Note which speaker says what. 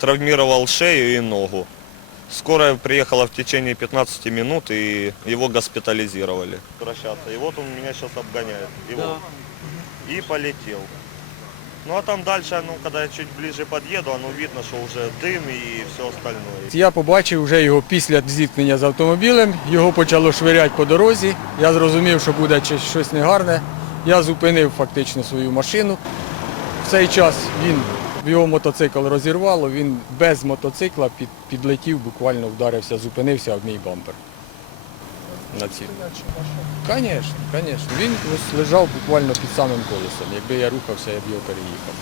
Speaker 1: Травмировал шею и ногу. Скорая приехала в течение 15 минут и его госпитализировали. Прощаться. И вот он меня сейчас обгоняет. И, вот. и полетел. Ну а там дальше, ну когда я чуть ближе подъеду, оно видно, что уже дым и все остальное.
Speaker 2: Я побачив вже його після зіткнення з автомобілем, його почало швиряти по дорозі. Я зрозумів, що буде щось негарне. Я зупинив фактично свою машину. В цей час він його мотоцикл розірвало, він без мотоцикла під, підлетів, буквально вдарився, зупинився в мій бампер. На. Звісно, звісно. Він лежав буквально під самим колесом. Якби я рухався, я б його переїхав.